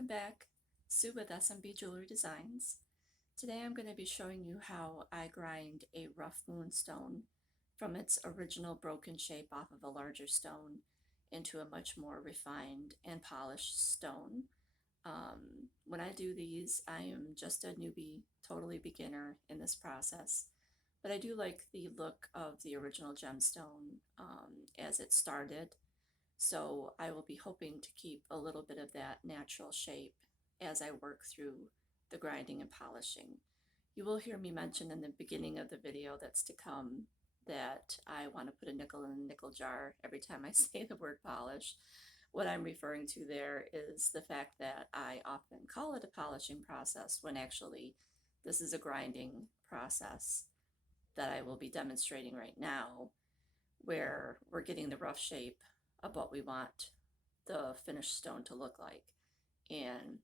welcome back. Sue with SMB Jewelry Designs. Today I'm going to be showing you how I grind a rough moonstone from its original broken shape off of a larger stone into a much more refined and polished stone. When I do these, I am just a newbie, totally beginner in this process, but I do like the look of the original gemstone as it started. So I will be hoping to keep a little bit of that natural shape as I work through the grinding and polishing. You will hear me mention in the beginning of the video that's to come that I want to put a nickel in a nickel jar every time I say the word polish. What I'm referring to there is the fact that I often call it a polishing process when actually this is a grinding process that I will be demonstrating right now, where we're getting the rough shape of what we want the finished stone to look like. And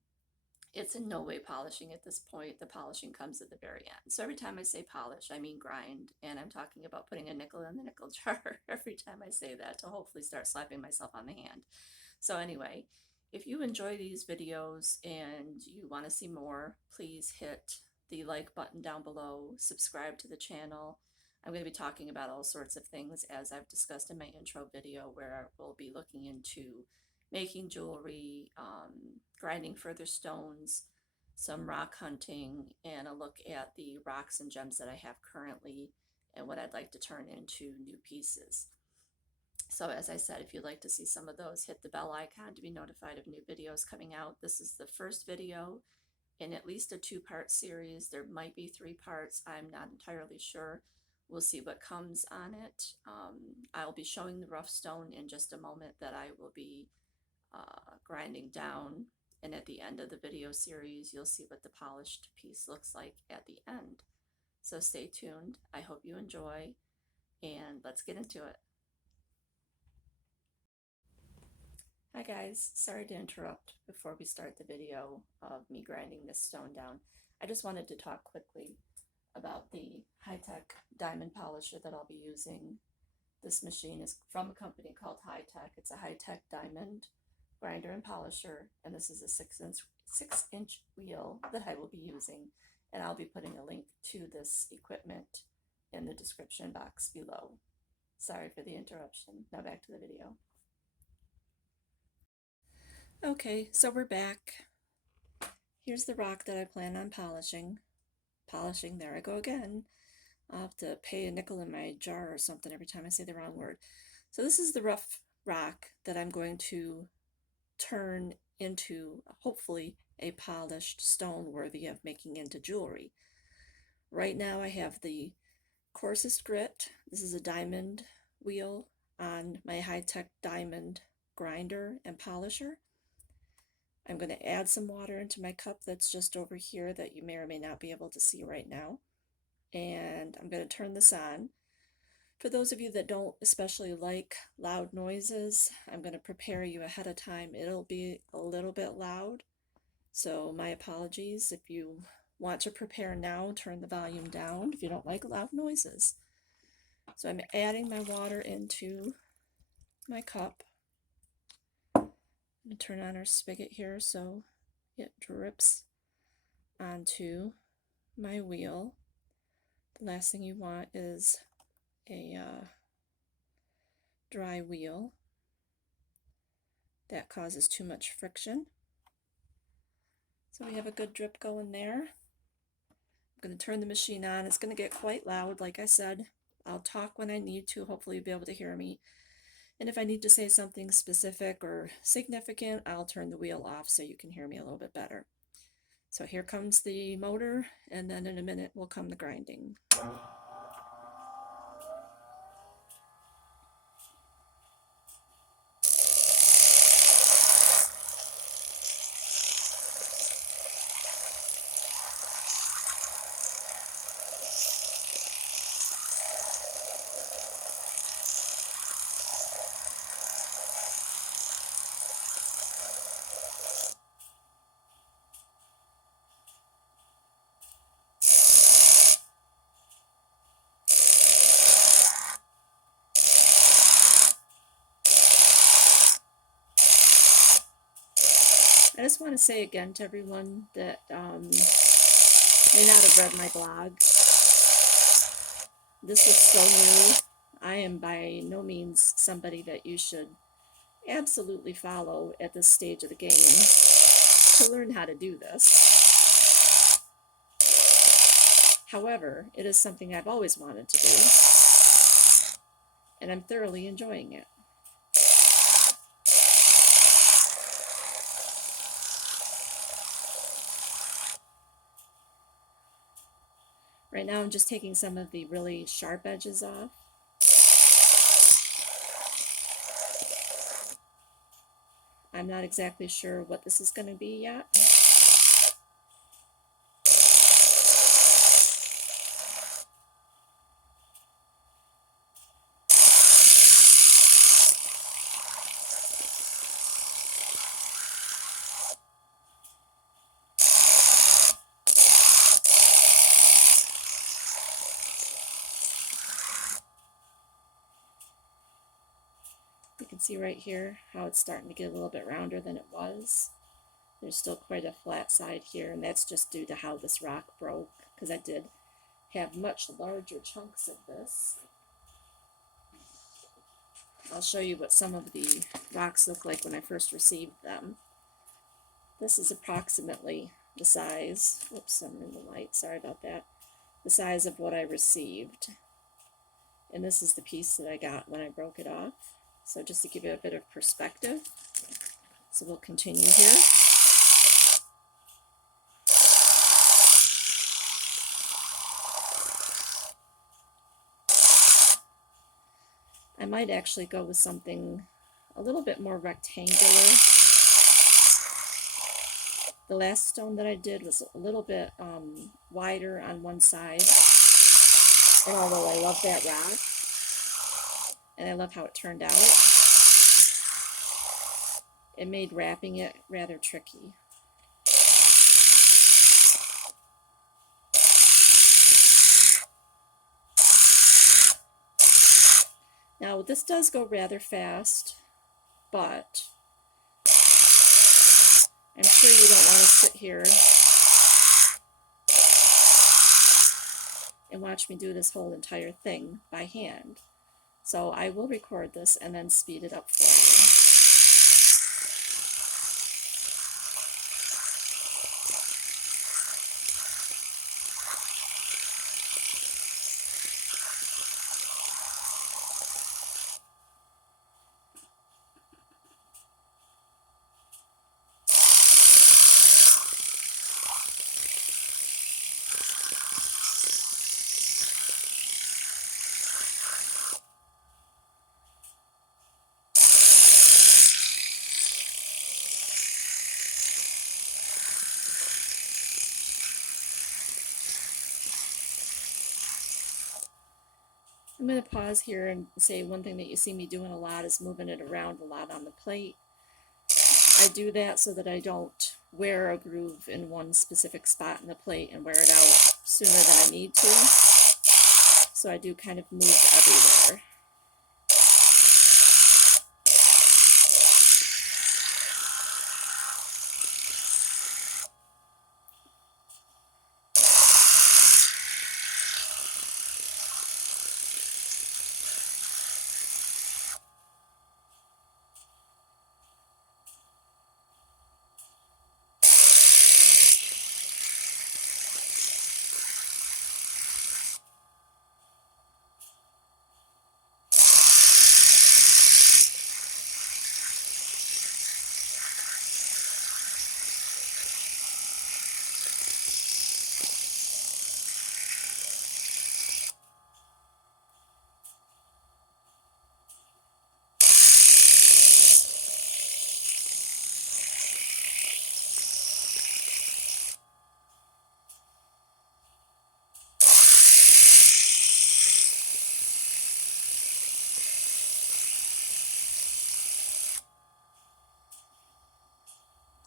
it's in no way polishing at this point. The polishing comes at the very end. So every time I say polish, I mean grind, and I'm talking about putting a nickel in the nickel jar every time I say that to hopefully start slapping myself on the hand. So anyway, if you enjoy these videos and you want to see more, please hit the like button down below, subscribe to the channel. I'm going to be talking about all sorts of things as I've discussed in my intro video, where we'll be looking into making jewelry, grinding further stones, some rock hunting, and a look at the rocks and gems that I have currently and what I'd like to turn into new pieces. So as I said, if you'd like to see some of those, hit the bell icon to be notified of new videos coming out. This is the first video in at least a two-part series. There might be 3 parts. I'm not entirely sure. We'll see what comes on it. I'll be showing the rough stone in just a moment that I will be grinding down. And at the end of the video series, you'll see what the polished piece looks like at the end. So stay tuned. I hope you enjoy, and let's get into it. Hi guys, sorry to interrupt before we start the video of me grinding this stone down. I just wanted to talk quickly about the high-tech diamond polisher that I'll be using. This machine is from a company called High-Tech. It's a high-tech diamond grinder and polisher, and this is a 6-inch wheel that I will be using, and I'll be putting a link to this equipment in the description box below. Sorry for the interruption. Now back to the video. Okay, so we're back. Here's the rock that I plan on polishing. There I go again. I'll have to pay a nickel in my jar or something every time I say the wrong word. So this is the rough rock that I'm going to turn into, hopefully, a polished stone worthy of making into jewelry. Right now I have the coarsest grit. This is a diamond wheel on my high-tech diamond grinder and polisher. I'm going to add some water into my cup that's just over here that you may or may not be able to see right now. And I'm going to turn this on. For those of you that don't especially like loud noises, I'm going to prepare you ahead of time. It'll be a little bit loud, so my apologies. If you want to prepare now, turn the volume down if you don't like loud noises. So I'm adding my water into my cup. I'm going to turn on our spigot here so it drips onto my wheel. The last thing you want is a dry wheel. That causes too much friction. So we have a good drip going there. I'm going to turn the machine on. It's going to get quite loud, like I said. I'll talk when I need to. Hopefully you'll be able to hear me. And if I need to say something specific or significant, I'll turn the wheel off so you can hear me a little bit better. So here comes the motor, and then in a minute will come the grinding. just want to say again to everyone that may not have read my blog. This is so new. I am by no means somebody that you should absolutely follow at this stage of the game to learn how to do this. However, it is something I've always wanted to do, and I'm thoroughly enjoying it. Right now I'm just taking some of the really sharp edges off. I'm not exactly sure what this is going to be yet. You can see right here how it's starting to get a little bit rounder than it was. There's still quite a flat side here, and that's just due to how this rock broke, because I did have much larger chunks of this. I'll show you what some of the rocks look like when I first received them. This is approximately the size, oops, I'm in the light, sorry about that, the size of what I received. And this is the piece that I got when I broke it off. So just to give you a bit of perspective. So we'll continue here. I might actually go with something a little bit more rectangular. The last stone that I did was a little bit wider on one side. And although I love that rock, and I love how it turned out, it made wrapping it rather tricky. Now this does go rather fast, but I'm sure you don't want to sit here and watch me do this whole entire thing by hand. So I will record this and then speed it up for you. I'm going to pause here and say one thing that you see me doing a lot is moving it around a lot on the plate. I do that so that I don't wear a groove in one specific spot in the plate and wear it out sooner than I need to. So I do kind of move everywhere.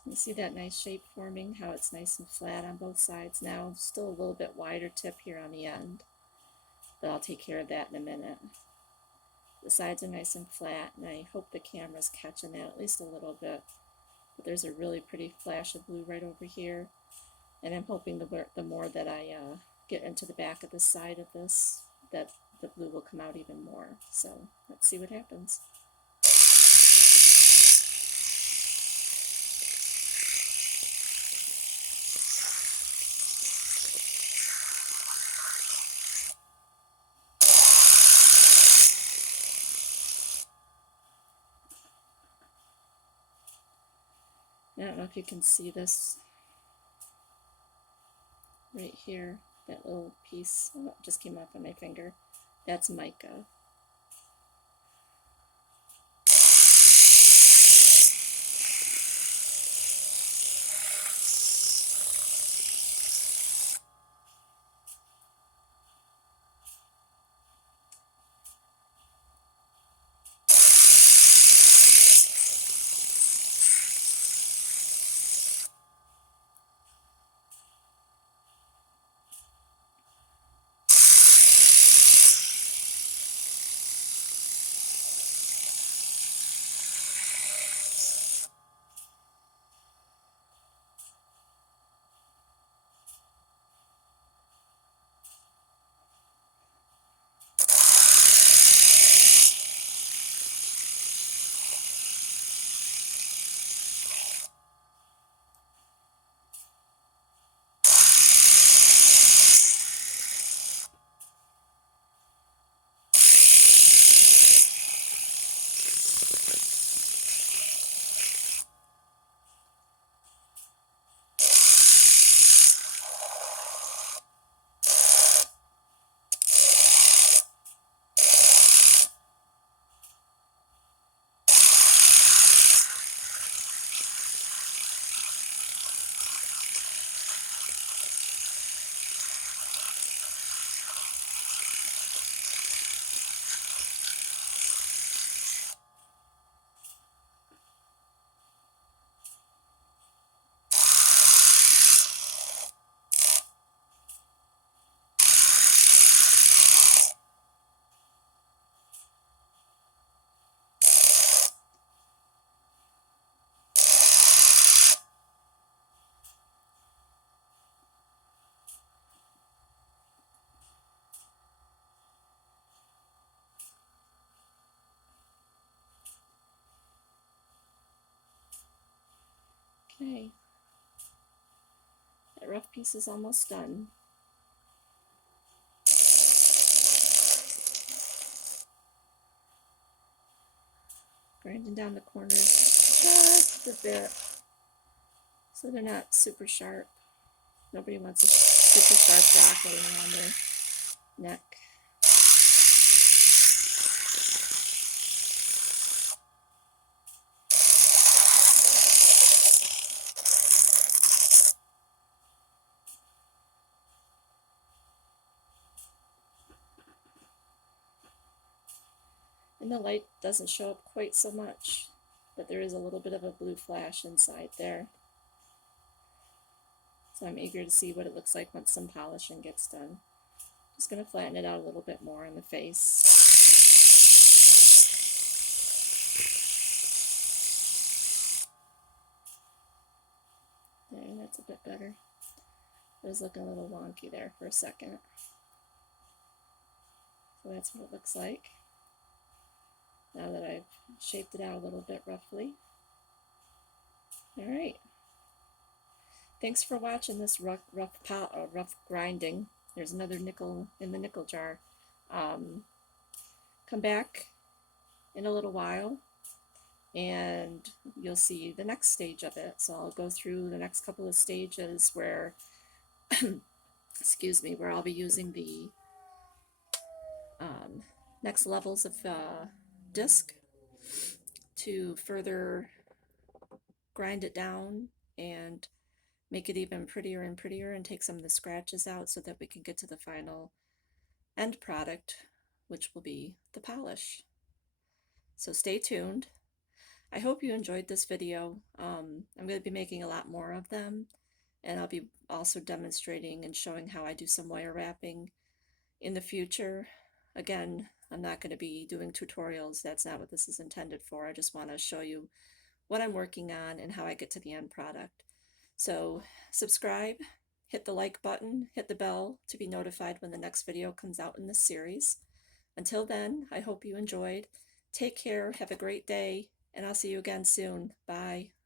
You see that nice shape forming, how it's nice and flat on both sides now. Still a little bit wider tip here on the end, but I'll take care of that in a minute. The sides are nice and flat, and I hope the camera's catching that at least a little bit. But there's a really pretty flash of blue right over here. And I'm hoping the more that I get into the back of the side of this, that the blue will come out even more. So let's see what happens. I don't know if you can see this right here, that little piece. Oh, it just came off on my finger. That's mica. Okay, that rough piece is almost done. Grinding down the corners just a bit so they're not super sharp. Nobody wants a super sharp rock laying around their neck. And the light doesn't show up quite so much, but there is a little bit of a blue flash inside there. So I'm eager to see what it looks like once some polishing gets done. Just going to flatten it out a little bit more on the face. There, that's a bit better. It was looking a little wonky there for a second. So that's what it looks like. Now that I've shaped it out a little bit roughly. Alright. Thanks for watching this rough grinding. There's another nickel in the nickel jar. Come back in a little while and you'll see the next stage of it. So I'll go through the next couple of stages where, excuse me, where I'll be using the next levels of disc to further grind it down and make it even prettier and prettier and take some of the scratches out so that we can get to the final end product, which will be the polish. So stay tuned. I hope you enjoyed this video. I'm going to be making a lot more of them, and I'll be also demonstrating and showing how I do some wire wrapping in the future. Again, I'm not going to be doing tutorials. That's not what this is intended for. I just want to show you what I'm working on, and how I get to the end product. So subscribe, hit the like button, hit the bell to be notified when the next video comes out in this series. Until then, I hope you enjoyed. Take care, have a great day, and I'll see you again soon. Bye.